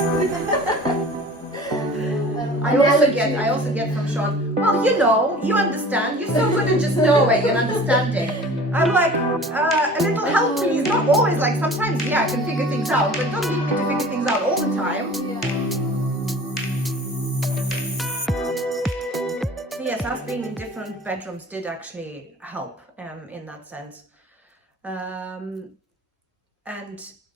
I also get from Sean, well, you understand, you're so good at just knowing and understanding. I'm like, a little help please, not always, like sometimes, yeah, I can figure things out, but don't need me to figure things out all the time. Yes, us being in different bedrooms did actually help in that sense. And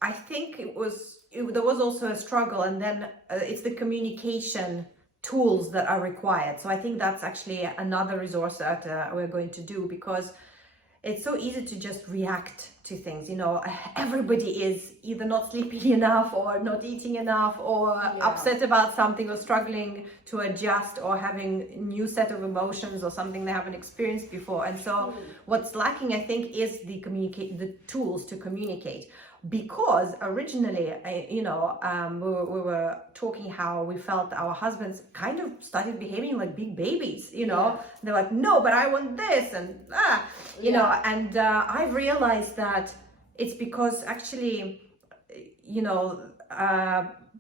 I think there was also a struggle, and then it's the communication tools that are required. So I think that's actually another resource that we're going to do, because it's so easy to just react to things. Everybody is either not sleeping enough or not eating enough or upset about something or struggling to adjust or having a new set of emotions or something they haven't experienced before. And so what's lacking, I think, is the tools to communicate. Because originally, we were talking how we felt our husbands kind of started behaving like big babies, They're like, no, but I want this, and and I've realized that it's because actually,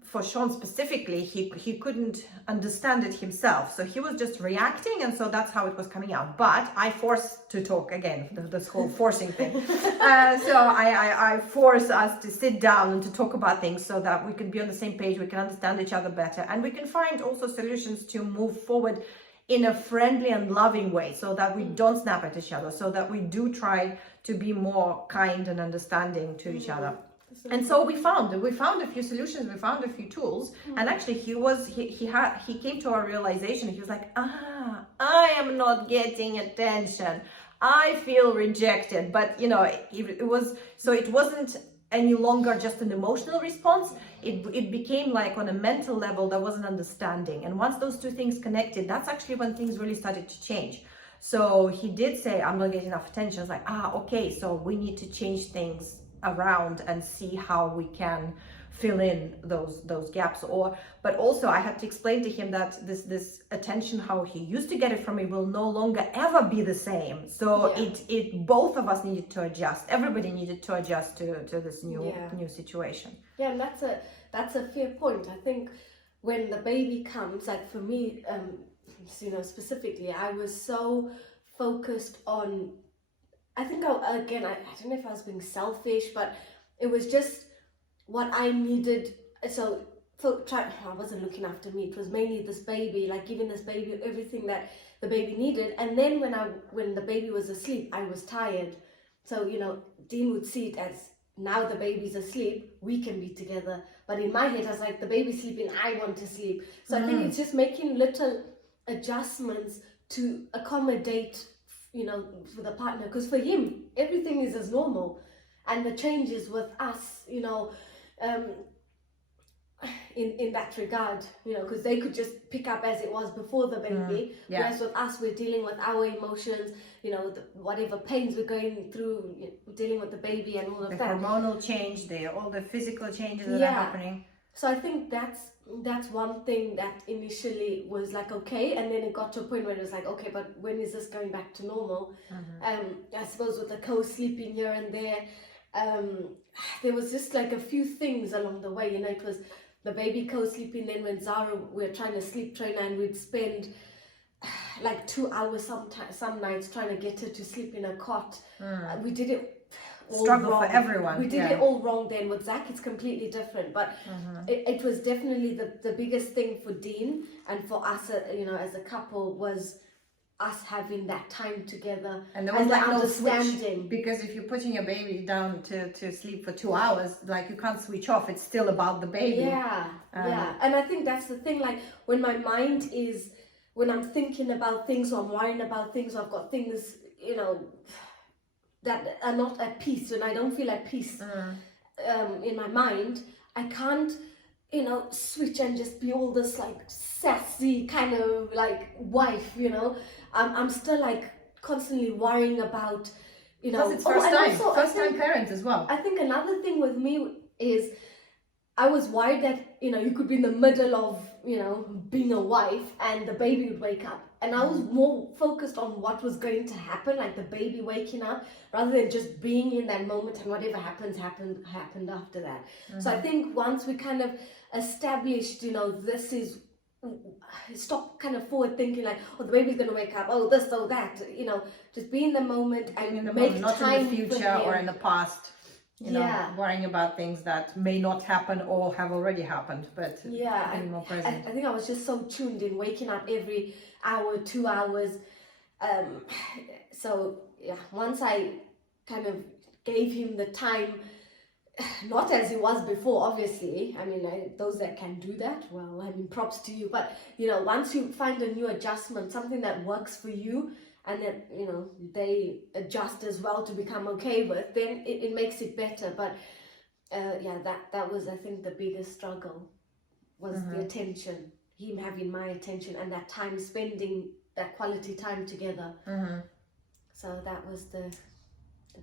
for Sean specifically, he couldn't understand it himself, so he was just reacting, and so that's how it was coming out. But I forced to talk again, this whole forcing thing. So I force us to sit down and to talk about things so that we can be on the same page, we can understand each other better, and we can find also solutions to move forward in a friendly and loving way, so that we don't snap at each other, so that we do try to be more kind and understanding to each other. And so we found a few solutions, we found a few tools, and actually he came to our realization. He was like, I am not getting attention, I feel rejected. But it wasn't any longer just an emotional response. It became like on a mental level there was an understanding, and once those two things connected, that's actually when things really started to change. So he did say, I'm not getting enough attention. I was like, okay, so we need to change things around and see how we can fill in those gaps. But also I had to explain to him that this attention, how he used to get it from me, will no longer ever be the same. So it both of us needed to adjust. Everybody needed to adjust to this new situation. Yeah, and that's a fair point. I think when the baby comes, like for me, specifically, I was so focused on, I think I don't know if I was being selfish, but it was just what I needed. So I wasn't looking after me. It was mainly this baby, like giving this baby everything that the baby needed. And then when the baby was asleep, I was tired. So, Dean would see it as, now the baby's asleep, we can be together. But in my head, I was like, the baby's sleeping, I want to sleep. So I think it's just making little adjustments to accommodate, for the partner, because for him everything is as normal, and the changes with us, in that regard, because they could just pick up as it was before the baby, whereas with us, we're dealing with our emotions, whatever pains we're going through, dealing with the baby and all of the that. Hormonal change, all the physical changes that are happening. So I think that's one thing that initially was like, okay, and then it got to a point where it was like, okay, but when is this going back to normal? I suppose with the co-sleeping here and there was just like a few things along the way. It was the baby co-sleeping, then when Zara, we were trying to sleep train, and we'd spend like 2 hours some nights trying to get her to sleep in a cot. We did it struggle wrong. For everyone. We did it all wrong then. With Zach, it's completely different, but it was definitely the biggest thing for Dean and for us, as a couple, was us having that time together, and there was like understanding. No, because if you're putting your baby down to sleep for 2 hours, like you can't switch off. It's still about the baby. And I think that's the thing, like when my mind is, when I'm thinking about things, or I'm worrying about things, or I've got things, that are not at peace, when I don't feel at peace in my mind, I can't switch and just be all this like sassy kind of like wife. I'm still like constantly worrying about Plus it's first time parents as well. I think another thing with me is I was worried that you know, you could be in the middle of, you know, being a wife and the baby would wake up. And I was more focused on what was going to happen, like the baby waking up, rather than just being in that moment and whatever happened after that. So I think once we kind of established, you know, this is, stop kind of forward thinking like, oh, the baby's going to wake up, oh, this, oh, that, you know, just be in the moment and make not time in the future or in the past. You know, worrying about things that may not happen or have already happened, but being more present. I think I was just so tuned in, waking up every hour, 2 hours. So yeah, once I kind of gave him the time, not as it was before, obviously. I mean, those that can do that, well, I mean, props to you. But, you know, once you find a new adjustment, something that works for you, and that, you know, they adjust as well to become okay with, then it makes it better. But yeah, that was, I think, the biggest struggle was the attention, him having my attention, and that time spending, that quality time together. So that was the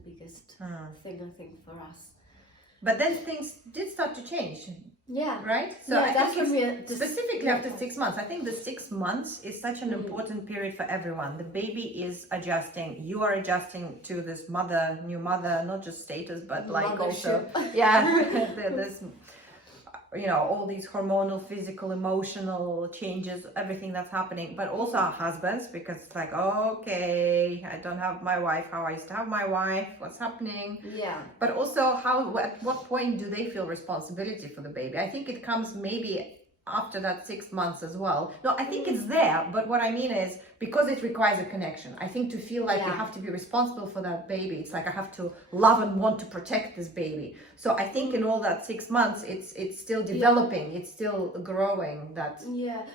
biggest thing, I think, for us. But then things did start to change. Yeah. Right? So yeah, I that's think when specifically after 6 months, I think the 6 months is such an important period for everyone. The baby is adjusting. You are adjusting to this new mother, not just status, but like also, there's, you know, all these hormonal, physical, emotional changes, everything that's happening, but also our husbands, because it's like, okay, I don't have my wife, how I used to have my wife, what's happening? Yeah. But also at what point do they feel responsibility for the baby? I think it comes maybe after that 6 months as well. No, I think it's there, but what I mean is, because it requires a connection, I think to feel like you have to be responsible for that baby, it's like I have to love and want to protect this baby. So I think in all that 6 months, it's still developing, it's still growing. That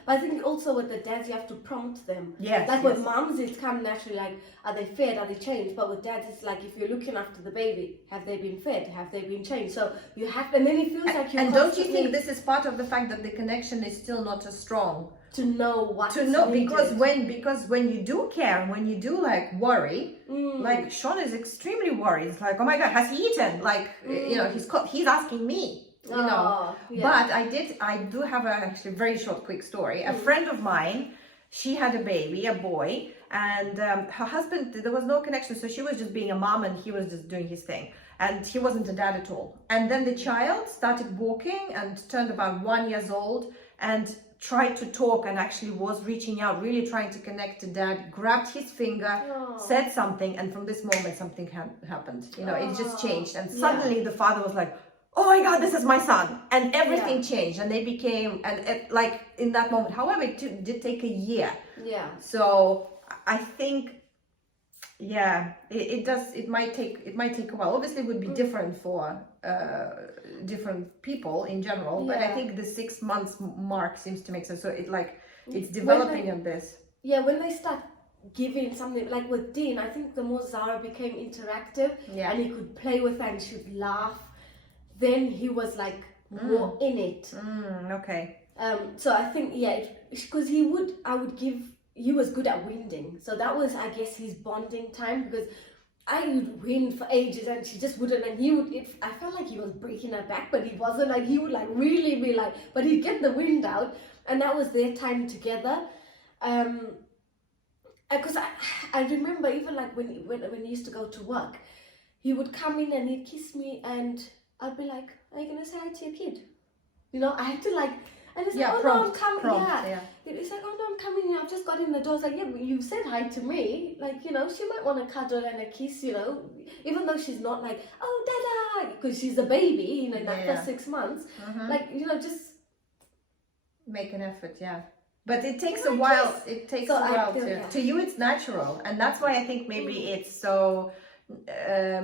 but I think also with the dads, you have to prompt them. Yes. Like with moms, it's come naturally, like, are they fed, are they changed? But with dads, it's like, if you're looking after the baby, have they been fed, have they been changed? So you have, and then it feels like you. And don't you think this is part of the fact that the connection is still not as strong? To know what because when you do care and when you do like worry, like Sean is extremely worried. It's like, oh my god, has he eaten? Like you know, he's asking me, you know. But I do have a actually very short quick story. A friend of mine, she had a baby, a boy, and her husband, there was no connection, so she was just being a mom and he was just doing his thing, and he wasn't a dad at all. And then the child started walking and turned about 1 year old and tried to talk and actually was reaching out, really trying to connect to dad, grabbed his finger, said something, and from this moment something happened. You know, it just changed, and suddenly the father was like, oh my god, this is my son, and everything changed, and they became, and it, like in that moment, however, it did take a year. So I think it might take a while. Obviously it would be different for different people in general, but I think the 6 months mark seems to make sense. So it's developing on this. When they start giving something, like with Dean, I think the more Zara became interactive and he could play with her and she would laugh, then he was like more in it. Okay. So I think because he was good at winding, so that was, I guess, his bonding time, because I would wind for ages and she just wouldn't, and I felt like he was breaking her back, but he wasn't. Like, he would like really be like, but he'd get the wind out, and that was their time together. Because I remember even like when he used to go to work, he would come in and he'd kiss me, and I'd be like, are you gonna say hi to your kid? You know, I had to like. And it's like, no, I'm coming. It's like, oh no, I'm coming in. I've just got in the door. It's like, yeah, but you said hi to me. Like, you know, she might want to cuddle and a kiss, you know, even though she's not like, oh, dada, because she's a baby, you know, in that first 6 months. Like, you know, just make an effort, But it takes a while. It takes a while to you. It's natural, and that's why I think maybe it's so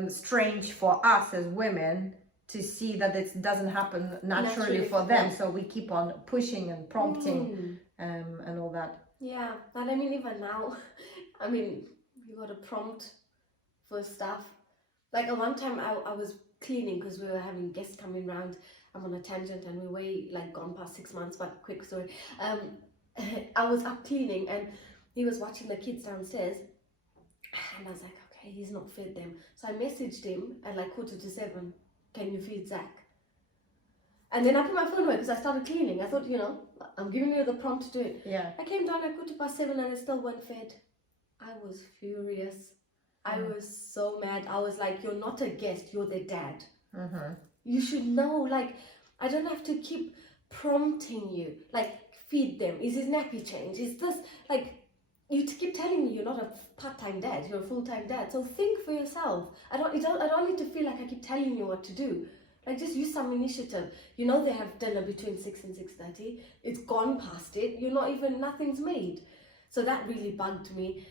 strange for us as women to see that it doesn't happen naturally for them. So we keep on pushing and prompting and all that. Yeah, and I mean, even now, I mean, you got to prompt for stuff. Like at one time I was cleaning because we were having guests coming round. I'm on a tangent and we're way like gone past 6 months, but quick story. I was up cleaning and he was watching the kids downstairs, and I was like, okay, he's not fed them. So I messaged him at like 6:45. Can you feed Zach? And then I put my phone away because I started cleaning. I thought, I'm giving you the prompt to do it. Yeah. I came down at 7:15 and they still weren't fed. I was furious. I was so mad. I was like, you're not a guest, you're their dad. Mm-hmm. You should know, like, I don't have to keep prompting you. Like, feed them. Is his nappy change? Is this, like, you keep telling me you're not a part-time dad, you're a full-time dad. So think for yourself. I don't need to feel like I keep telling you what to do. Like, just use some initiative. They have dinner between 6 and 6:30. It's gone past it. Nothing's made. So that really bugged me.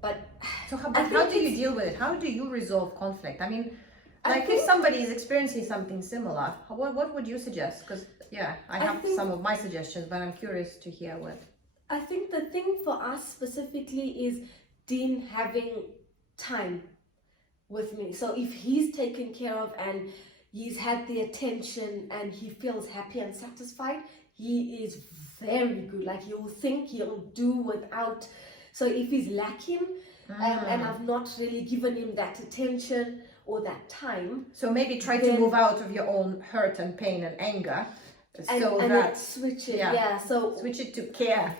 But how do you deal with it? How do you resolve conflict? I mean, like, if somebody is experiencing something similar, what would you suggest? Because, I have some of my suggestions, but I'm curious to hear what. I think the thing for us specifically is Dean having time with me. So if he's taken care of and he's had the attention and he feels happy and satisfied, he is very good. Like, he'll think, he'll do without. So if he's lacking and I've not really given him that attention or that time. So maybe try to move out of your own hurt and pain and anger. And switch it, so switch it to care,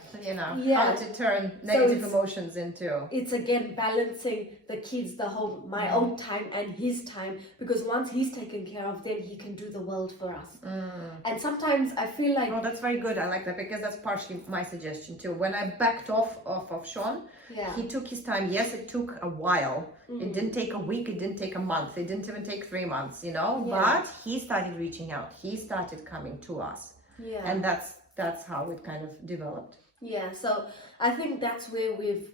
how to turn negative emotions into. It's again balancing the kids, the home, my own time and his time, because once he's taken care of, then he can do the world for us. And sometimes I feel like, oh, that's very good. I like that, because that's partially my suggestion too. When I backed off of Sean, he took his time. Yes, it took a while. It didn't take a week, it didn't take a month, it didn't even take 3 months, but he started reaching out, he started coming to us. And that's how it kind of developed. So I think that's where we've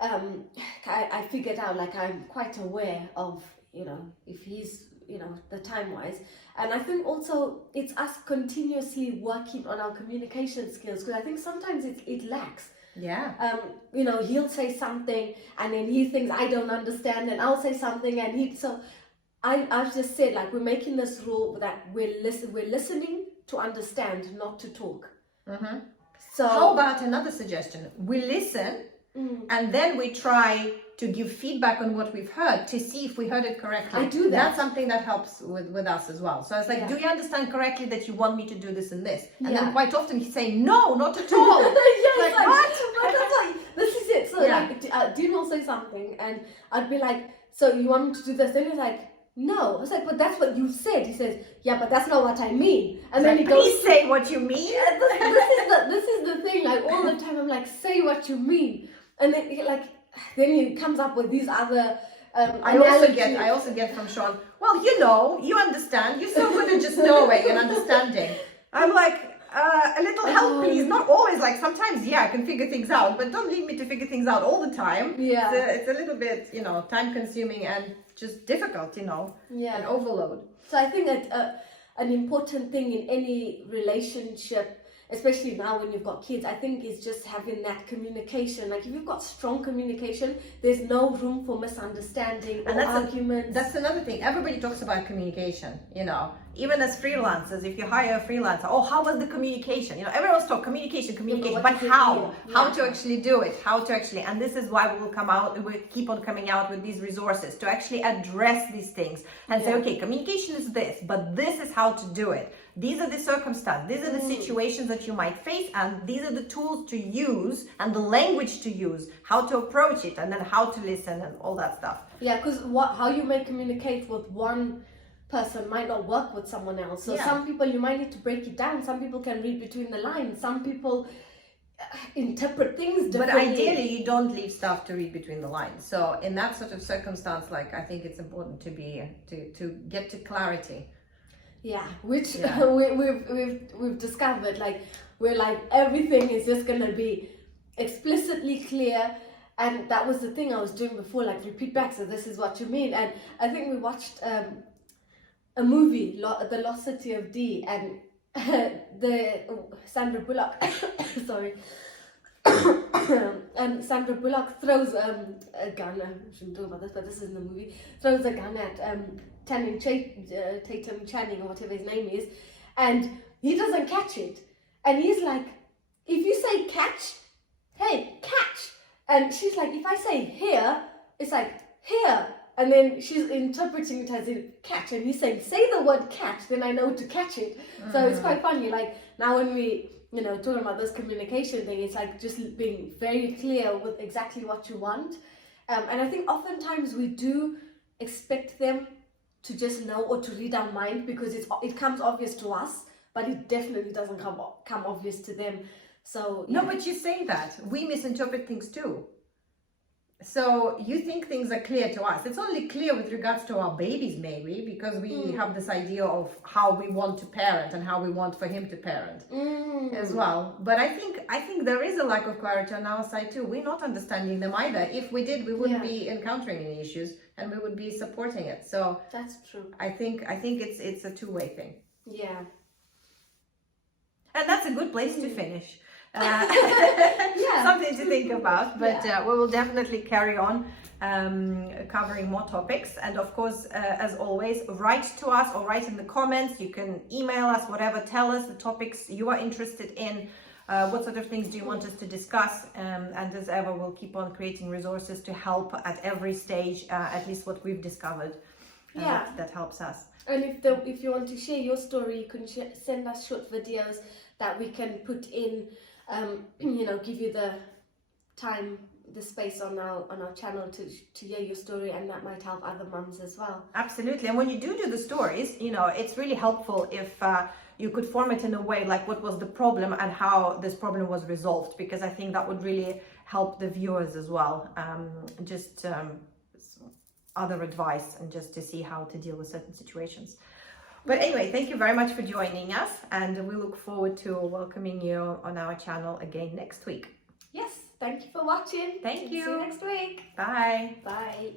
I figured out, like, I'm quite aware of, if he's, the time wise. And I think also it's us continuously working on our communication skills, because I think sometimes it lacks. He'll say something and then he thinks I don't understand, and I'll say something and so I've just said, like, we're making this rule that we're listening to understand, not to talk. So how about another suggestion? We listen and then we try to give feedback on what we've heard to see if we heard it correctly. I do that. That's something that helps with us as well. So it's like, do you understand correctly that you want me to do this and this? And then quite often he's saying, no, not at all. Like, what? This is it. So Dean will say something and I'd be like, so you want me to do this? Then he's like, no. I was like, but that's what you said. He says, yeah, but that's not what I mean. And then he goes, please say what you mean. This is the thing. Like, all the time I'm like, say what you mean. And then he comes up with these other I also get from Sean, well, you understand, you're so good at just knowing and understanding. I'm like, a little help, please. Not always, like, sometimes, I can figure things out, but don't leave me to figure things out all the time. It's a little bit, time consuming and just difficult, and overload. So I think that an important thing in any relationship, especially now when you've got kids, I think is just having that communication. Like, if you've got strong communication, there's no room for misunderstanding or arguments. That's another thing. Everybody talks about communication, even as freelancers. If you hire a freelancer, how was the communication? Everyone's talking communication, but how? How to actually do it? And this is why we keep on coming out with these resources to actually address these things and say, okay, communication is this, but this is how to do it. These are the circumstances, these are the situations that you might face, and these are the tools to use and the language to use, how to approach it, and then how to listen and all that stuff. Because how you may communicate with one person might not work with someone else. So some people you might need to break it down. Some people can read between the lines. Some people interpret things differently. But ideally, you don't leave stuff to read between the lines. So in that sort of circumstance, like, I think it's important to get to clarity. Which we've discovered, like, we're like, everything is just gonna be explicitly clear, and that was the thing I was doing before, like, repeat back, so this is what you mean. And I think we watched a movie, The Velocity of D, and Sandra Bullock sorry and Sandra Bullock throws a gun, I shouldn't talk about this, but this is in the movie, throws a gun at Tatum Channing, or whatever his name is, and he doesn't catch it. And he's like, if you say catch, hey, catch. And she's like, if I say here, it's like here. and then she's interpreting it as in catch, and he's saying, say the word catch, then I know to catch it. So it's quite funny. Like now when we, talking about this communication thing, it's like just being very clear with exactly what you want. And I think oftentimes we do expect them to just know or to read our mind because it comes obvious to us, but it definitely doesn't come obvious to them. So no, but you say that we misinterpret things too. So you think things are clear to us. It's only clear with regards to our babies, maybe, because we have this idea of how we want to parent and how we want for him to parent as well. But I think there is a lack of clarity on our side too. We're not understanding them either. If we did, we wouldn't be encountering any issues, and we would be supporting it. So that's true. I think it's a two-way thing. Yeah. And that's a good place to finish. Yeah. Something to think about, but we will definitely carry on covering more topics. And of course, as always, write to us or write in the comments. You can email us, whatever. Tell us the topics you are interested in. What sort of things do you want us to discuss? And as ever, we'll keep on creating resources to help at every stage, at least what we've discovered. That helps us. And if you want to share your story, you can send us short videos that we can put in, give you the time, the space on our channel to hear your story, and that might help other mums as well. Absolutely. And when you do the stories, it's really helpful if you could form it in a way like what was the problem and how this problem was resolved, because I think that would really help the viewers as well. Other advice and just to see how to deal with certain situations. But anyway, thank you very much for joining us, and we look forward to welcoming you on our channel again next week. Yes, thank you for watching. Thank you. See you next week. Bye. Bye.